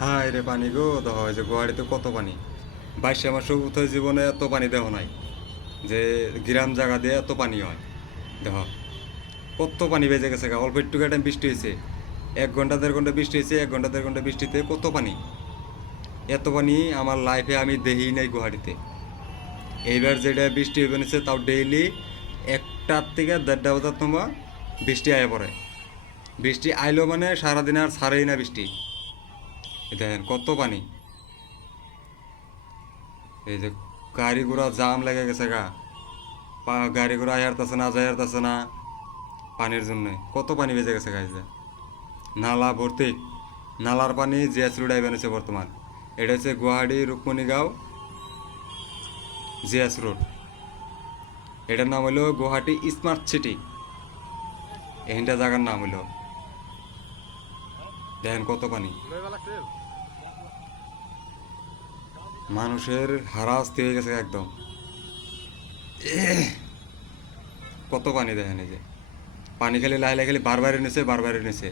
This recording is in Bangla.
হায় রে পানি গো, দেখো এই যে গুয়াহাটিতে কত পানি। 22 মাস উঠে জীবনে এত পানি দেহ নাই যে গ্রাম জায়গা দিয়ে এত পানি হয়। দেখো কত পানি বেজে গেছে গা, অল্প একটু টাইম বৃষ্টি হয়েছে, 1 ঘন্টা 1.5 ঘন্টা বৃষ্টি হয়েছে, 1 ঘন্টা 1.5 ঘন্টা বৃষ্টিতে কত পানি। এত পানি আমার লাইফে আমি দেখি নাই গুয়াহাটিতে। এইবার যেটা বৃষ্টি হয়ে নিছে তাও ডেইলি 1টার থেকে 1:30 বাজার তোমার বৃষ্টি আয়া পড়ে। বৃষ্টি আইলো মানে সারাদিন আর ছাড়েই না বৃষ্টি। এই দেখেন কত পানি। এই যে গাড়ি ঘোড়া জাম লেগে গেছে গা, গাড়ি ঘোড়া আয়ারতেছে না যাইয়ারতেছে না পানির জন্য। কত পানি বেজে গেছে গাইজ, নালা ভর্তি। নালার পানি জিএস রোড আইবেন হচ্ছে বর্তমান। এটা হচ্ছে গুয়াহাটি রুকমণিগাঁও জিএস রোড। এটার নাম হইলো গুয়াহাটি স্মার্ট সিটি। এখানটা জায়গার নাম হইলো, দেখেন কত পানি। মানুষের হারাস্তি হয়ে গেছে একদম। কত পানি দেখেন, এই যে পানি খালি লাইলে খালি বারবার এনেছে বারবার এনেছে।